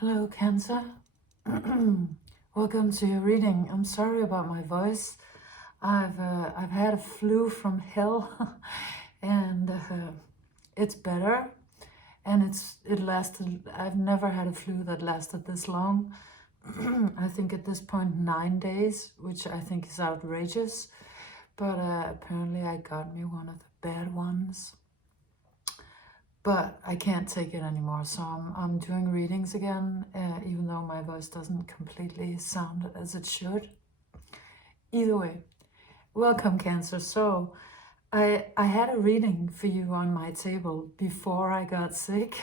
Hello, Cancer. Welcome to your reading. I'm sorry about my voice. I've had a flu from hell, and it's better. And it lasted. I've never had a flu that lasted this long. I think at this point 9 days, which I think is outrageous. But apparently I got me one of the bad ones. But I can't take it anymore, so I'm doing readings again, even though my voice doesn't completely sound as it should. Either way, welcome, Cancer. So I had a reading for you on my table before I got sick,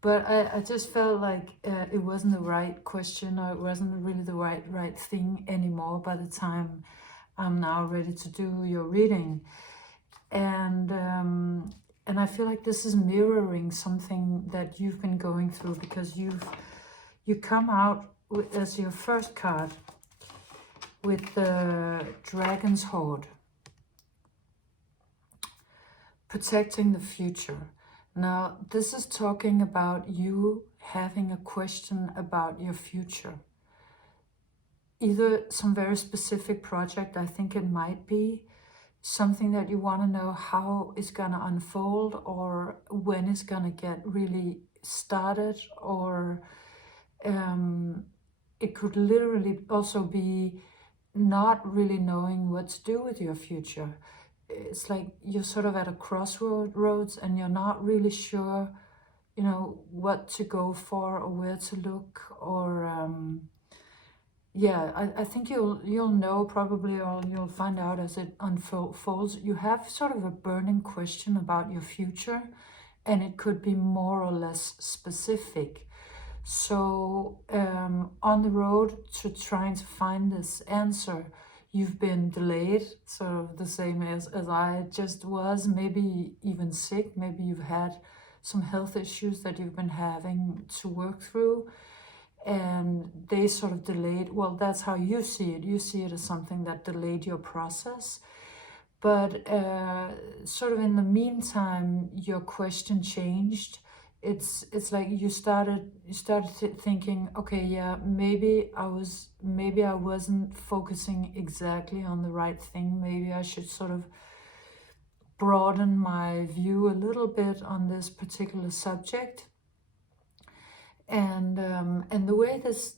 but I just felt like it wasn't the right question, or it wasn't really the right thing anymore by the time I'm now ready to do your reading. And I feel like this is mirroring something that you've been going through, because you come out with, as your first card, with the Dragon's Hoard, protecting the future. Now, this is talking about you having a question about your future. Either some very specific project, I think it might be, something that you want to know how it's going to unfold, or when it's going to get really started, or it could literally also be not really knowing what to do with your future. It's like you're sort of at a crossroads and you're not really sure, you know, what to go for or where to look, or yeah, I think you'll know probably, or you'll find out as it unfolds. You have sort of a burning question about your future, and it could be more or less specific. So on the road to trying to find this answer, you've been delayed, sort of the same as I just was, maybe even sick. Maybe you've had some health issues that you've been having to work through, and they sort of delayed. Well, that's how you see it. You see it as something that delayed your process. But sort of in the meantime, your question changed. It's like you started thinking, okay, yeah, maybe I wasn't focusing exactly on the right thing. Maybe I should sort of broaden my view a little bit on this particular subject. And the way this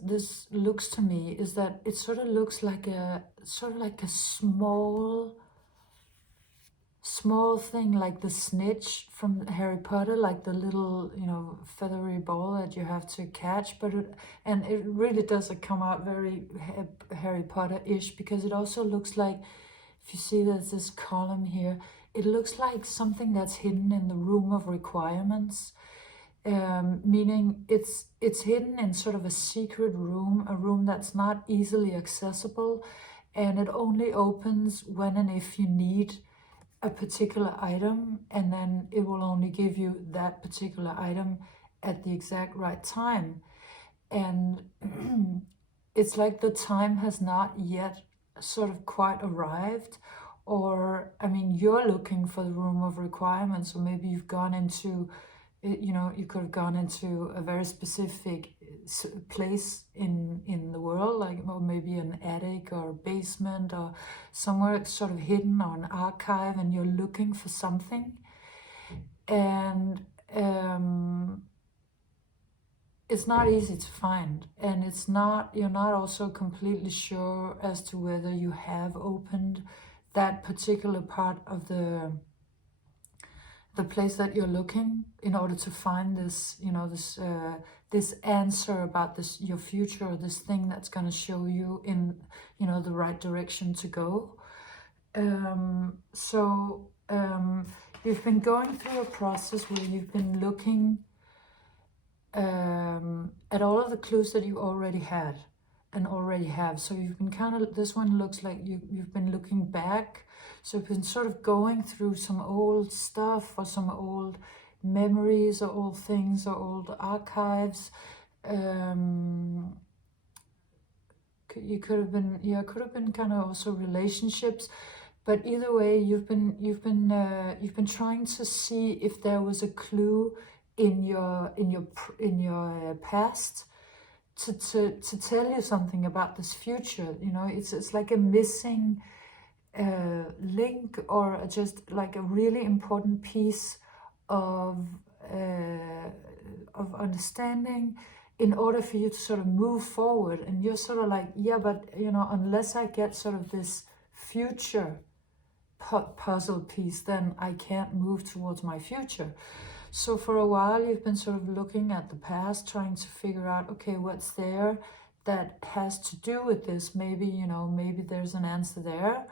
looks to me is that it sort of looks like a small thing, like the snitch from Harry Potter, like the little, you know, feathery ball that you have to catch. But it really doesn't come out very Harry Potter-ish, because it also looks like, if you see there's this column here, it looks like something that's hidden in the room of requirements. Meaning it's hidden in sort of a secret room, a room that's not easily accessible, and it only opens when and if you need a particular item, and then it will only give you that particular item at the exact right time. And it's like the time has not yet sort of quite arrived, or I mean, you're looking for the room of requirements, or maybe you've gone into, you know, you could have gone into a very specific place in the world, like, or maybe an attic or a basement or somewhere sort of hidden, or an archive, and you're looking for something. And it's not easy to find, and you're not also completely sure as to whether you have opened that particular part of the place that you're looking, in order to find this, you know, this answer about your future, or this thing that's going to show you in, you know, the right direction to go. You've been going through a process where you've been looking at all of the clues that you already had and already have. So you've been kind of, this one looks like you've been looking back. So you've been sort of going through some old stuff, or some old memories, or old things, or old archives. You could have been, yeah, could have been kind of also relationships. But either way, you've been trying to see if there was a clue in your past to tell you something about this future. You know, it's like a missing link, or just like a really important piece of understanding in order for you to sort of move forward. And you're sort of like, yeah, but you know, unless I get sort of this future puzzle piece, then I can't move towards my future. So for a while you've been sort of looking at the past, trying to figure out, okay, what's there that has to do with this? Maybe, you know, maybe there's an answer there.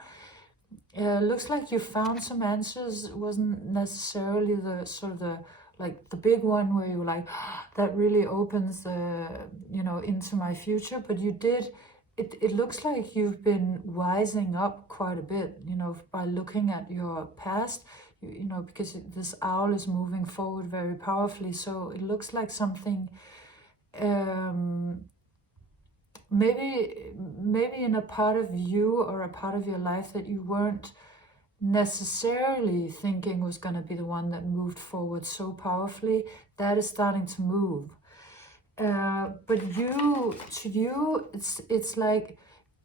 Looks like you found some answers. It wasn't necessarily the sort of the like the big one where you were like, that really opens the, you know, into my future, but you did, it looks like you've been wising up quite a bit, you know, by looking at your past, you know, because this owl is moving forward very powerfully. So it looks like something, maybe in a part of you or a part of your life that you weren't necessarily thinking was going to be the one that moved forward so powerfully, that is starting to move. But to you, it's like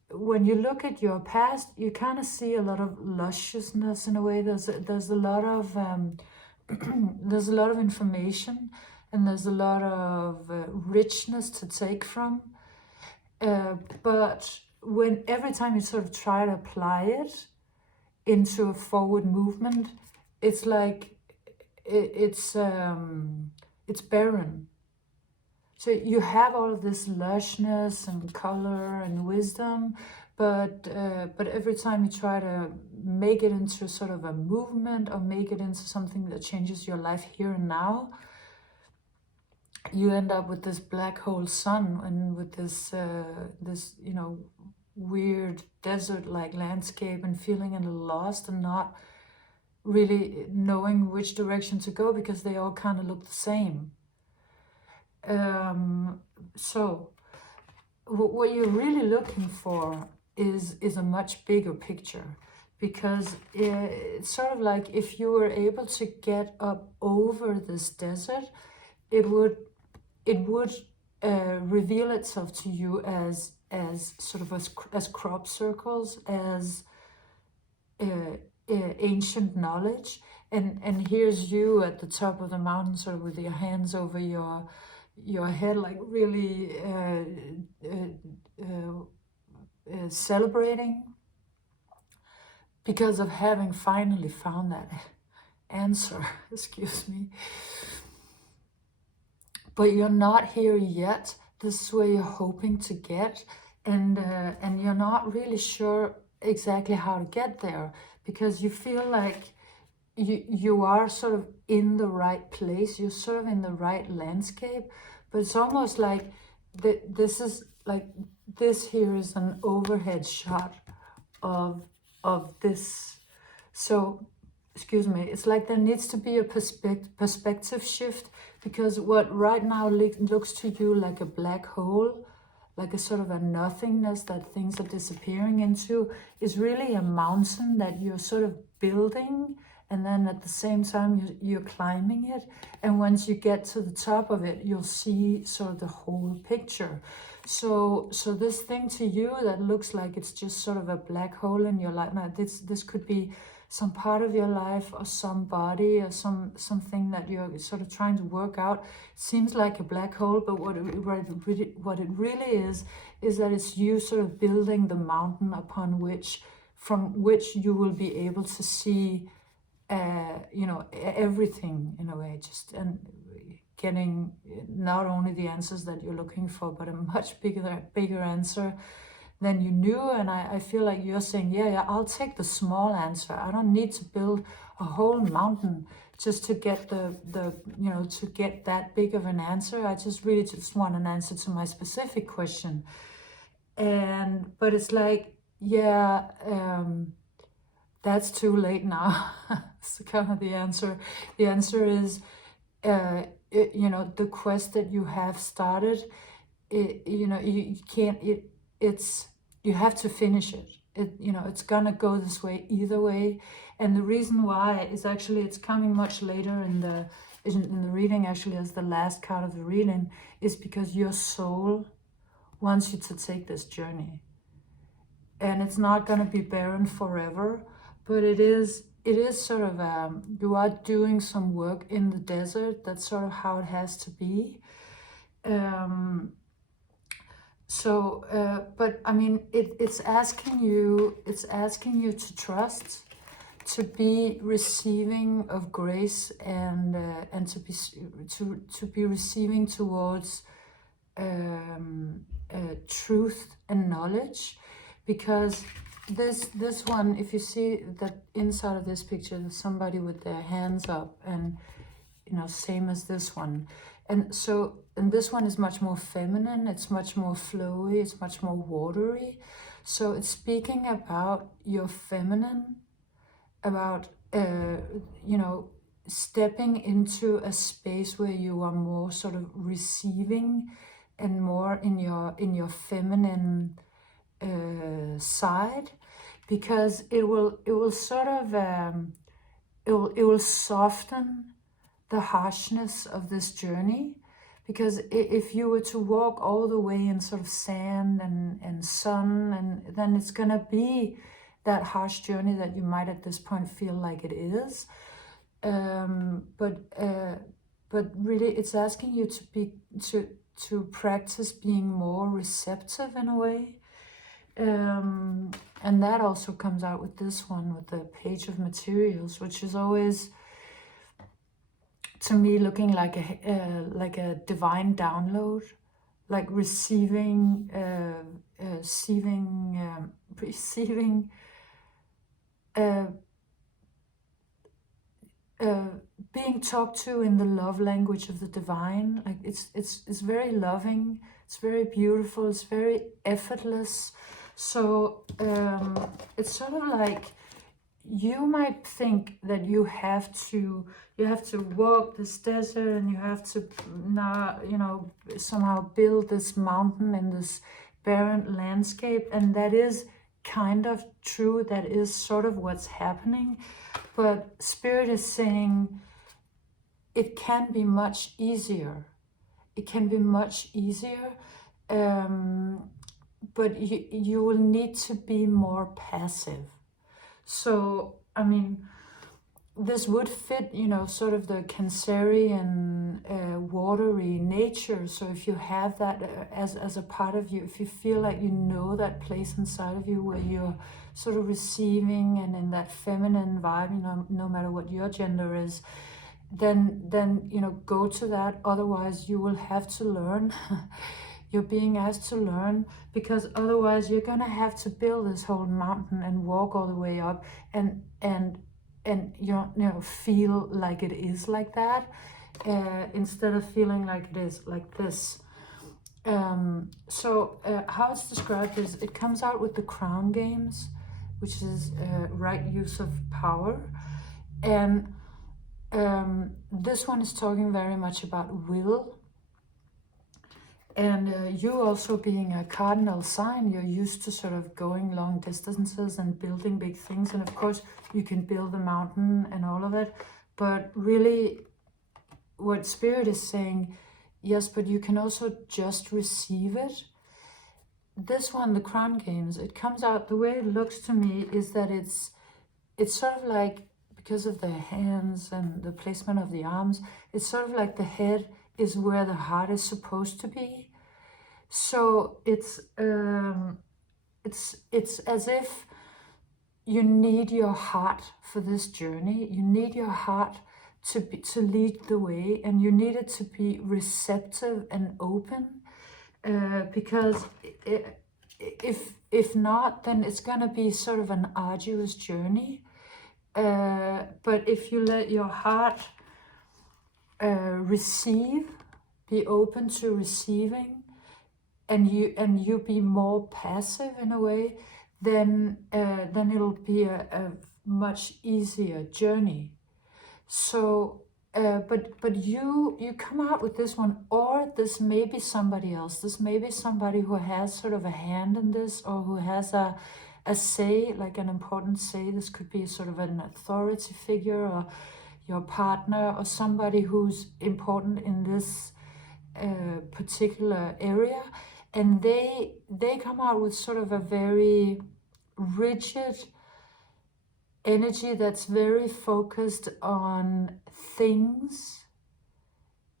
when you look at your past, you kind of see a lot of lusciousness in a way. There's a lot of there's a lot of information, and there's a lot of richness to take from. But every time you sort of try to apply it into a forward movement, it's like it's barren. So you have all of this lushness and color and wisdom, but every time you try to make it into sort of a movement or make it into something that changes your life here and now, you end up with this black hole sun and with this this, you know, weird desert-like landscape, and feeling a little lost and not really knowing which direction to go because they all kind of look the same. So what you're really looking for is a much bigger picture, because it's sort of like if you were able to get up over this desert, it would reveal itself to you as sort of as crop circles, as ancient knowledge, and here's you at the top of the mountain, sort of with your hands over your head, like really celebrating because of having finally found that answer. Excuse me. But you're not here yet. This is where you're hoping to get, and you're not really sure exactly how to get there, because you feel like you are sort of in the right place, you're sort of in the right landscape, but it's almost like this here is an overhead shot of this. So, excuse me, it's like there needs to be a perspective shift, because what right now looks to you like a black hole, like a sort of a nothingness that things are disappearing into, is really a mountain that you're sort of building, and then at the same time you're climbing it, and once you get to the top of it, you'll see sort of the whole picture. So this thing to you that looks like it's just sort of a black hole in your life, now this could be some part of your life or somebody or something that you're sort of trying to work out. Seems like a black hole, but what it really is that it's you sort of building the mountain from which you will be able to see you know, everything in a way, just and getting not only the answers that you're looking for, but a much bigger answer than you knew. And I feel like you're saying, yeah, I'll take the small answer. I don't need to build a whole mountain just to get the you know, to get that big of an answer. I just really just want an answer to my specific question. But it's like, yeah, that's too late now. It's kind of the answer. The answer is, you know, the quest that you have started, you know, you can't, you have to finish it. You know, it's gonna go this way either way. And the reason why is actually it's coming much later in the reading actually as the last card of the reading, is because your soul wants you to take this journey. And it's not going to be barren forever, but it is sort of, you are doing some work in the desert. That's sort of how it has to be. But I mean, it's asking you to trust, to be receiving of grace, and to be receiving towards truth and knowledge, because this one, if you see that inside of this picture, there's somebody with their hands up, and same as this one, and this one is much more feminine, it's much more flowy, it's much more watery. So it's speaking about your feminine, about stepping into a space where you are more sort of receiving and more in your feminine side, because it will sort of it will soften the harshness of this journey. Because if you were to walk all the way in sort of sand and sun, and then it's gonna be that harsh journey that you might at this point feel like it is. But really, it's asking you to practice being more receptive in a way. And that also comes out with this one, with the Page of Materials, which is always, to me, looking like a divine download, like receiving being talked to in the love language of the divine. Like it's very loving, it's very beautiful, it's very effortless. So it's sort of like, you might think that you have to walk this desert, and you have to now, somehow build this mountain in this barren landscape, and that is kind of true. That is sort of what's happening. But Spirit is saying it can be much easier. It can be much easier, but you will need to be more passive. So, I mean, this would fit, sort of the Cancerian watery nature. So if you have that as a part of you, if you feel like that place inside of you where you're sort of receiving and in that feminine vibe, no matter what your gender is, then go to that. Otherwise, you will have to learn. You're being asked to learn, because otherwise you're gonna have to build this whole mountain and walk all the way up, and feel like it is like that, instead of feeling like it is like this. How it's described is, it comes out with the Crown Games, which is right use of power, and this one is talking very much about will. And you also being a cardinal sign, you're used to sort of going long distances and building big things. And of course, you can build a mountain and all of it. But really, what Spirit is saying, yes, but you can also just receive it. This one, the Crown Games, it comes out, the way it looks to me is that it's sort of like, because of the hands and the placement of the arms, it's sort of like the head is where the heart is supposed to be. So it's as if you need your heart for this journey. You need your heart to lead the way, and you need it to be receptive and open, because if not, then it's gonna be sort of an arduous journey. But if you let your heart receive, be open to receiving, and you be more passive in a way, then it'll be a much easier journey. So but you come out with this one, or this may be somebody else. This may be somebody who has sort of a hand in this, or who has a say, like an important say. This could be sort of an authority figure, or your partner, or somebody who's important in this particular area, and they come out with sort of a very rigid energy that's very focused on things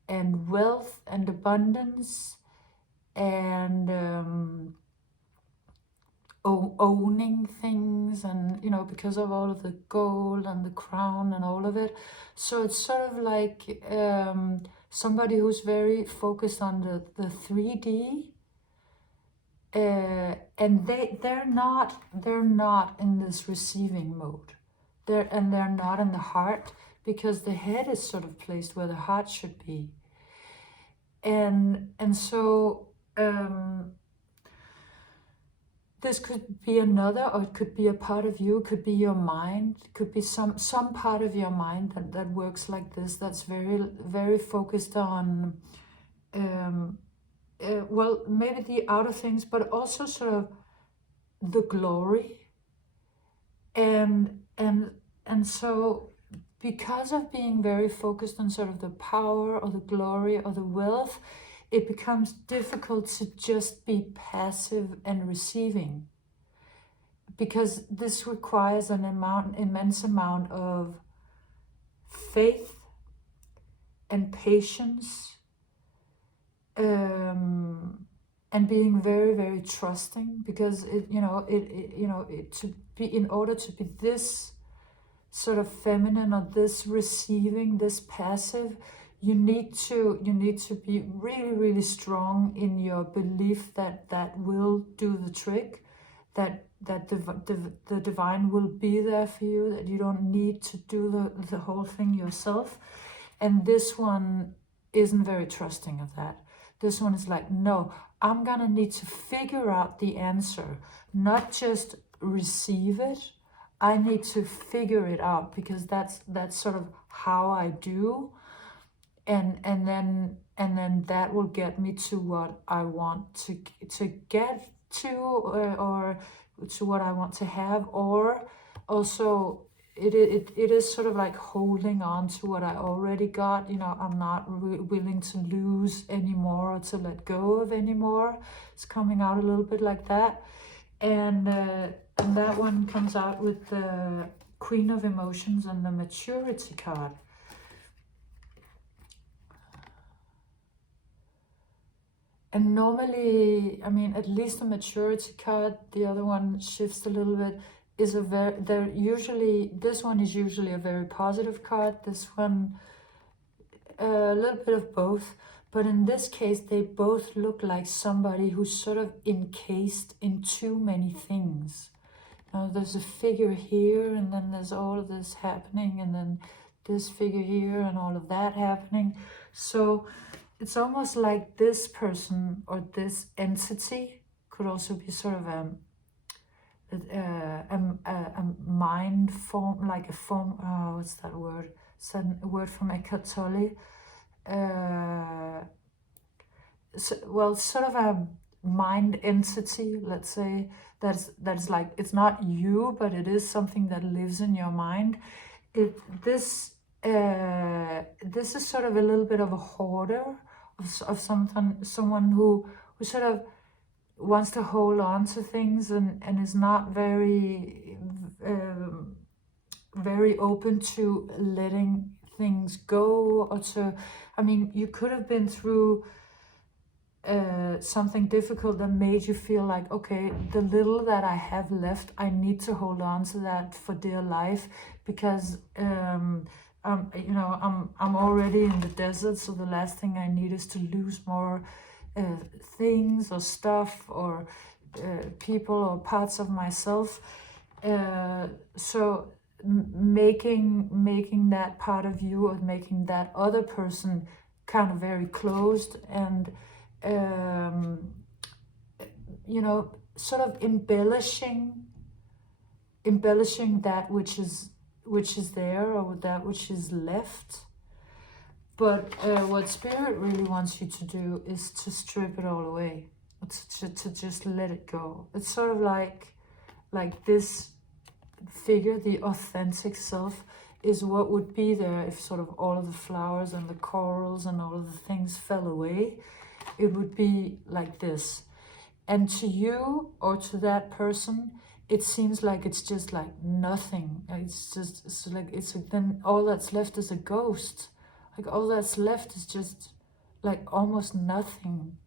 and wealth and abundance and owning things, and because of all of the gold and the crown and all of it. So it's sort of like somebody who's very focused on the 3D, and they're not in this receiving mode. They're not in the heart, because the head is sort of placed where the heart should be. And so this could be another, or it could be a part of you. It could be your mind. It could be some part of your mind that works like this. That's very, very focused on well, maybe the outer things, but also sort of the glory. And so because of being very focused on sort of the power or the glory or the wealth, it becomes difficult to just be passive and receiving, because this requires an immense amount of faith and patience, and being very, very trusting, because in order to be this sort of feminine, or this receiving, this passive, you need to be really, really strong in your belief that will do the trick, that the divine will be there for you, that you don't need to do the whole thing yourself. And this one isn't very trusting of that. This one is like, no, I'm gonna need to figure out the answer, not just receive it. I need to figure it out, because that's sort of how I do, and then that will get me to what I want to get to, or to what I want to have. Or also it is sort of like holding on to what I already got. I'm not willing to lose anymore, or to let go of anymore. It's coming out a little bit like that. And that one comes out with the Queen of Emotions and the Maturity card. And normally, I mean, at least the Maturity card, the other one shifts a little bit, is this one is usually a very positive card. This one, a little bit of both. But in this case, they both look like somebody who's sort of encased in too many things. There's a figure here, and then there's all of this happening, and then this figure here, and all of that happening. So it's almost like this person or this entity could also be sort of a mind form, like a form. What's that word? It's a word from Eckhart Tolle. Sort of a mind entity, let's say, that's like, it's not you, but it is something that lives in your mind. This is sort of a little bit of a hoarder of someone who sort of wants to hold on to things, and is not very very open to letting things go, or to, I mean, you could have been through something difficult that made you feel like, okay, the little that I have left, I need to hold on to that for dear life, because I'm already in the desert, so the last thing I need is to lose more things or stuff, or people, or parts of myself. So making that part of you, or making that other person kind of very closed, and sort of embellishing that which is there, or that which is left. But what Spirit really wants you to do is to strip it all away, to just let it go. It's sort of like this figure, the authentic self, is what would be there if sort of all of the flowers and the corals and all of the things fell away. It would be like this. And to you or to that person, it seems like it's just like nothing. Then all that's left is a ghost. Like all that's left is just like almost nothing.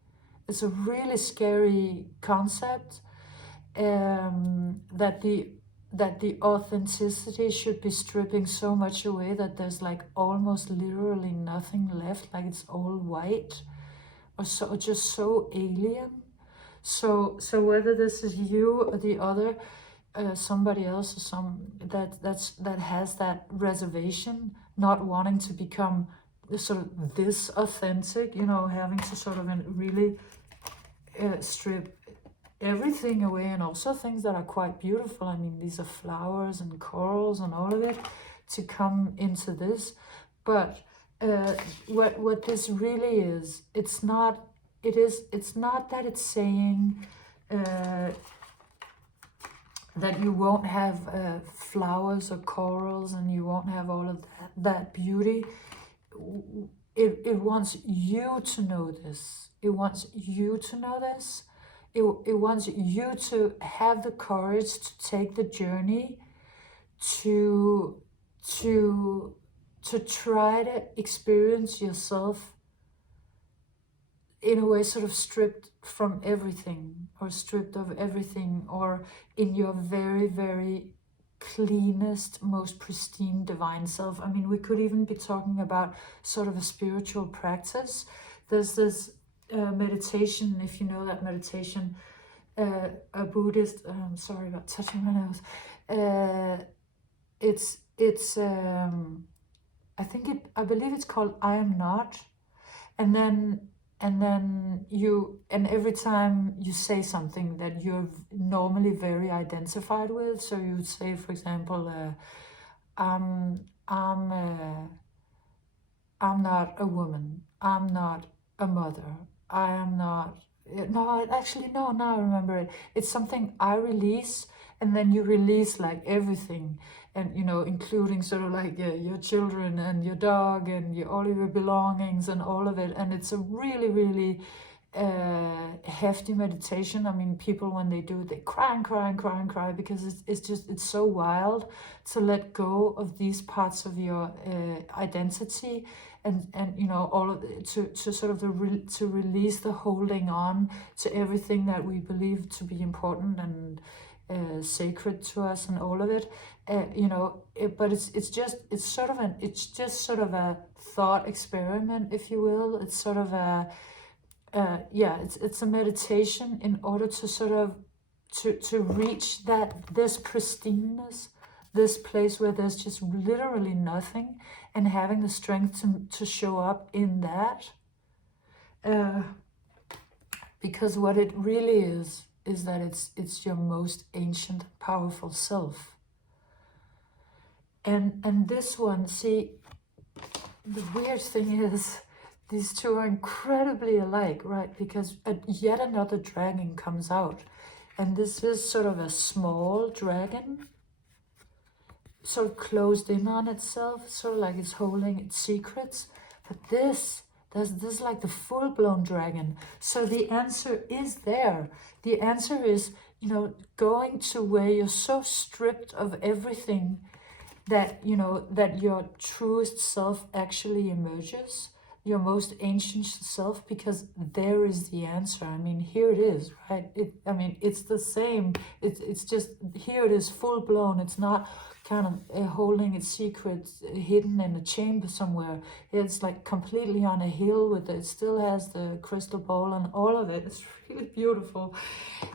It's a really scary concept, that the authenticity should be stripping so much away that there's like almost literally nothing left, like it's all white or so, just so alien. So whether this is you or the other, somebody else, or that has that reservation, not wanting to become sort of this authentic, you know, having to sort of really strip everything away, and also things that are quite beautiful. I mean, these are flowers and corals and all of it to come into this. But what this really is, it's not that it's saying that you won't have flowers or corals and you won't have all of that beauty. It wants you to know this. It wants you to know this. It wants you to have the courage to take the journey to try to experience yourself in a way sort of stripped from everything, or stripped of everything, or in your very, very cleanest, most pristine divine self. I mean, we could even be talking about sort of a spiritual practice. There's this meditation, if you know that meditation, a Buddhist, sorry about touching my nose, I believe it's called I Am Not, and then every time you say something that you're normally very identified with, so you would say, for example, I'm not a woman, I'm not a mother, I am not, no, actually, no, now I remember it. It's something I release, and then you release like everything, and you know, including sort of like your children and your dog and all of your belongings and all of it. And it's a really, really hefty meditation. I mean, people, when they do it, they cry and cry and cry and cry, because it's so wild to let go of these parts of your identity, and you know, all of it, to sort of to release the holding on to everything that we believe to be important and sacred to us, and all of it, you know. But it's just sort of a thought experiment, if you will. It's sort of a it's a meditation in order to sort of to reach this pristineness, this place where there's just literally nothing, and having the strength to show up in that, because what it really is that it's your most ancient, powerful self. And this one, see, the weird thing is, these two are incredibly alike, right? Because yet another dragon comes out, and this is sort of a small dragon, sort of closed in on itself, sort of like it's holding its secrets. But there's like the full-blown dragon. So the answer is there. The answer is, you know, going to where you're so stripped of everything that, you know, that your truest self actually emerges, your most ancient self, because there is the answer. I mean, here it is, right? I mean, it's the same. It's just, here it is, full-blown. It's not kind of holding its secrets hidden in a chamber somewhere. It's like completely on a hill with it. It still has the crystal bowl and all of it. It's really beautiful.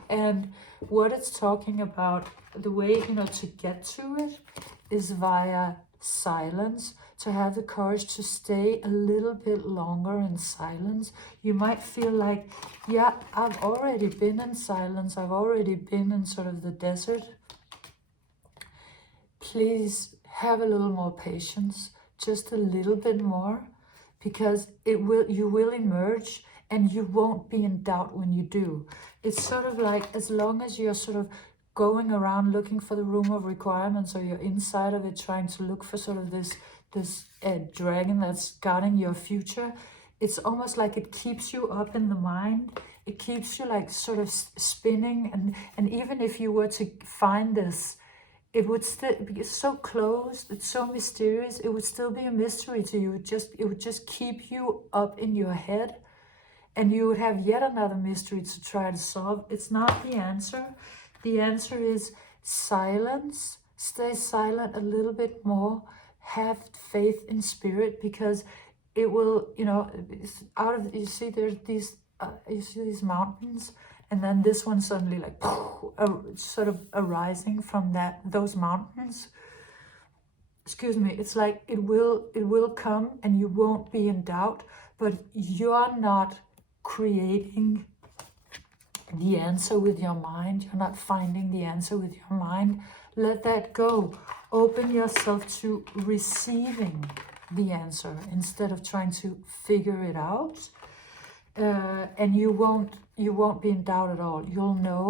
And what it's talking about, the way, you know, to get to it is via silence, to have the courage to stay a little bit longer in silence. You might feel like, yeah, I've already been in silence. I've already been in sort of the desert. Please have a little more patience, just a little bit more, because you will emerge, and you won't be in doubt when you do. It's sort of like, as long as you're sort of going around looking for the room of requirements, or you're inside of it trying to look for sort of this dragon that's guarding your future, it's almost like it keeps you up in the mind. It keeps you like sort of spinning, and even if you were to find this, it would still be so closed, it's so mysterious, it would still be a mystery to you. It would just keep you up in your head, and you would have yet another mystery to try to solve. It's not the answer. The answer is silence. Stay silent a little bit more. Have faith in spirit, because it will, you know, out of, you see there's these, you see these mountains, and then this one suddenly like sort of arising from those mountains. Excuse me. It's like it will come, and you won't be in doubt, but you're not creating the answer with your mind. You're not finding the answer with your mind. Let that go. Open yourself to receiving the answer instead of trying to figure it out. And you won't be in doubt at all. You'll know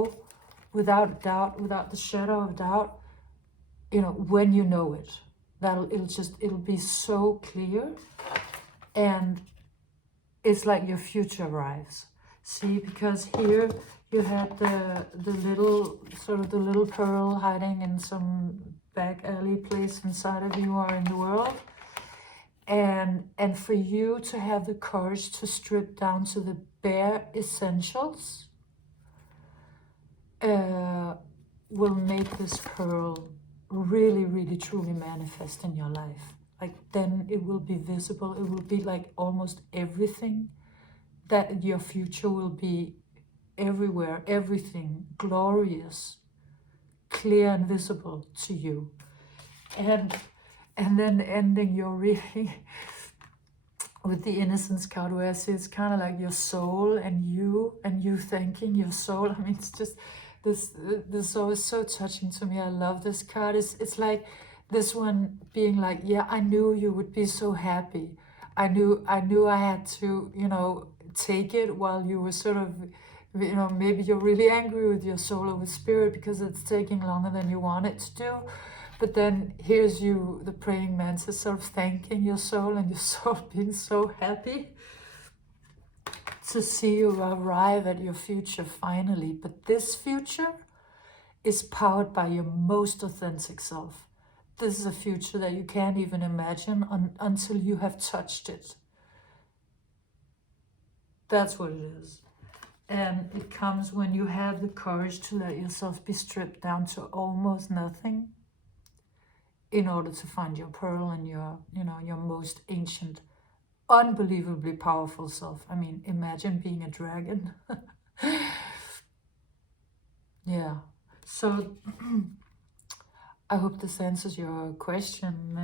without doubt, without the shadow of doubt, you know, when you know it. It'll be so clear, and it's like your future arrives. See, because here you had the little pearl hiding in some back alley place inside of you or in the world. And for you to have the courage to strip down to the bare essentials will make this pearl really, really, truly manifest in your life. Like, then it will be visible. It will be like almost everything, that your future will be everywhere, everything glorious, clear and visible to you. And then ending your reading with the Innocence card, where I see it's kind of like your soul and you thanking your soul. I mean, it's just, this soul is so touching to me. I love this card. It's like this one being like, yeah, I knew you would be so happy. I knew I had to, you know, take it while you were sort of, you know, maybe you're really angry with your soul or with spirit because it's taking longer than you want it to do. But then here's you, the praying mantis, sort of thanking your soul, and your soul being so happy to see you arrive at your future finally. But this future is powered by your most authentic self. This is a future that you can't even imagine until you have touched it. That's what it is. And it comes when you have the courage to let yourself be stripped down to almost nothing in order to find your pearl and your, you know, your most ancient, unbelievably powerful self. I mean, imagine being a dragon. Yeah. So I hope this answers your question,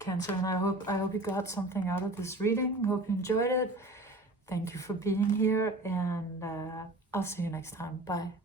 Cancer, and I hope you got something out of this reading. Hope you enjoyed it. Thank you for being here, and I'll see you next time. Bye.